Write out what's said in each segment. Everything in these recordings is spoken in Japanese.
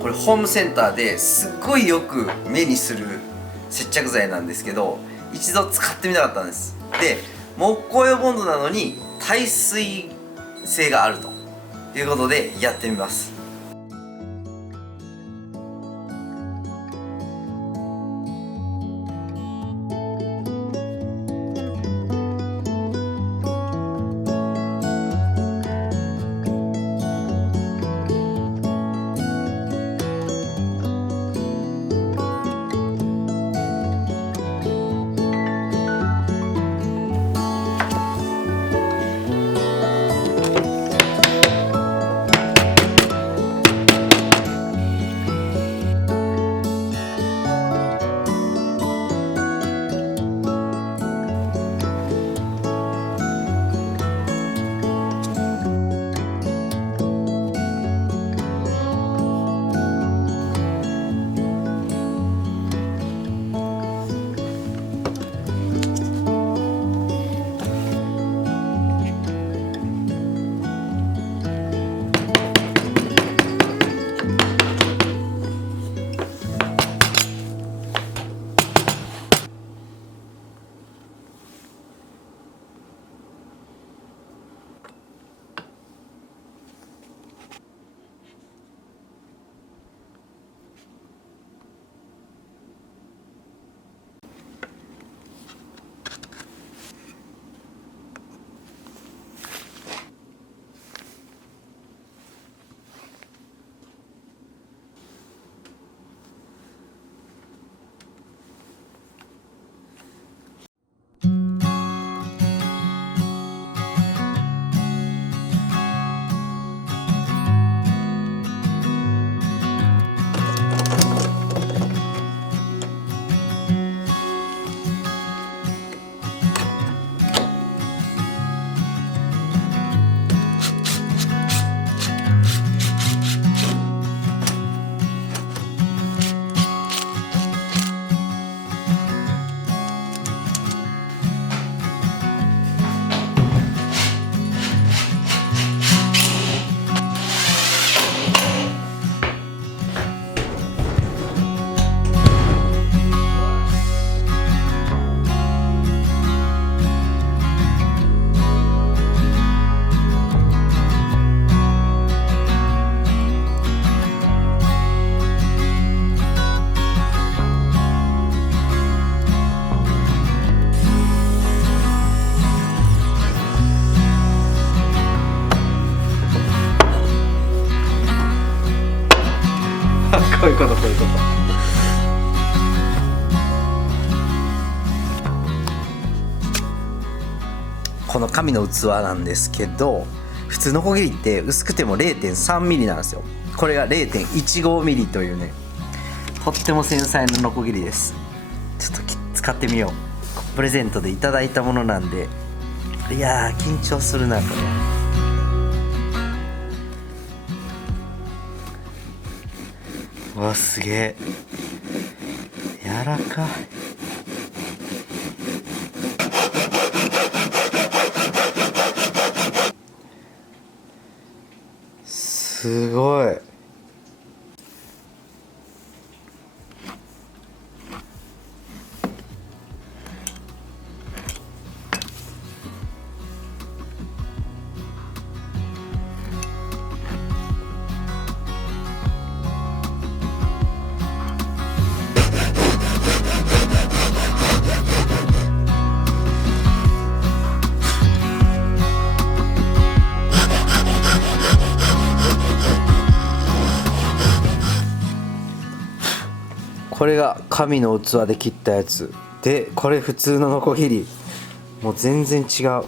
これホームセンターですっごいよく目にする接着剤なんですけど、一度使ってみたかったんです。で木工用ボンドなのに耐水性があるということでやってみます。こういうことこういうこと。この紙の器なんですけど、普通のノコギリって薄くても 0.3 ミリなんですよ。これが 0.15 ミリというね、とっても繊細なノコギリです。ちょっと使ってみよう。プレゼントでいただいたものなんで、いやー緊張するなこれ。うわすげえ柔らかい。すごい。これが紙の器で切ったやつで、これ普通のノコギリ、もう全然違う。あ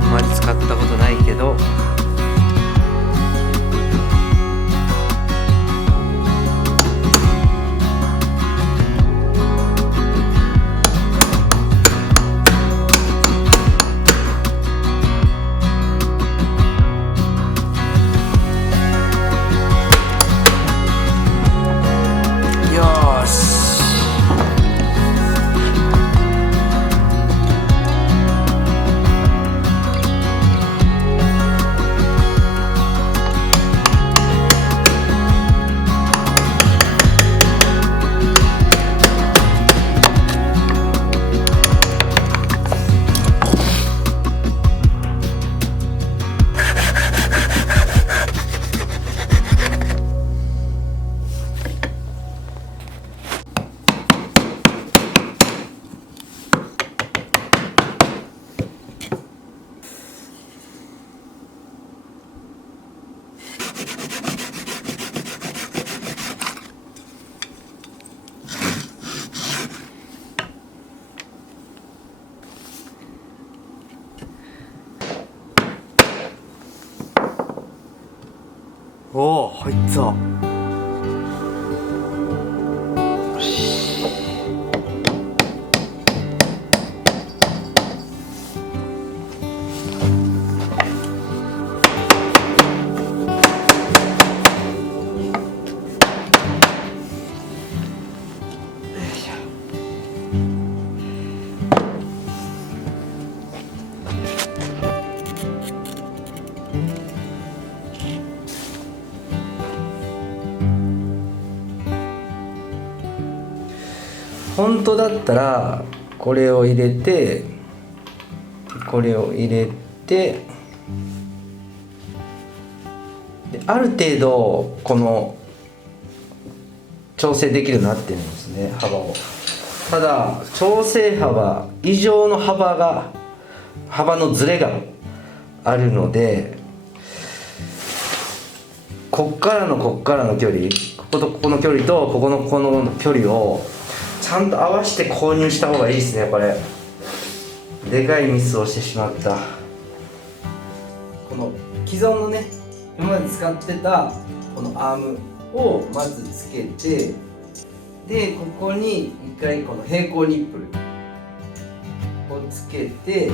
んまり使ったことないけど、そう本当だったらこれを入れてこれを入れてである程度この調整できるようになってるんですね、幅を。ただ調整幅以上の幅のズレがあるので、こっからの距離、こことここの距離とここの距離をちゃんと合わせて購入した方がいいですね。これでかいミスをしてしまった。この既存のね、今まで使ってたこのアームをまずつけて、でここに一回この平行ニップルをつけて、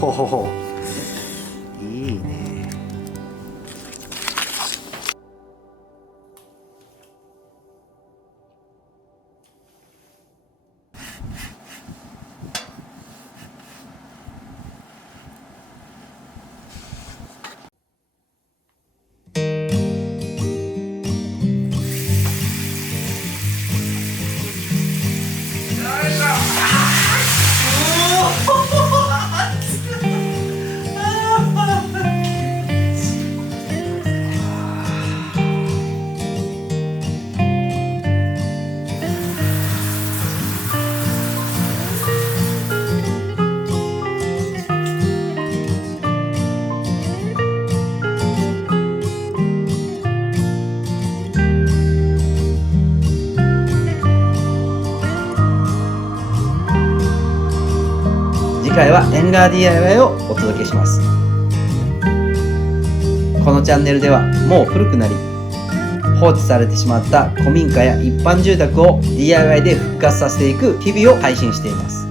ほほほ、いいね。回は縁側 DIY をお届けします。このチャンネルではもう古くなり放置されてしまった古民家や一般住宅を DIY で復活させていく日々を配信しています。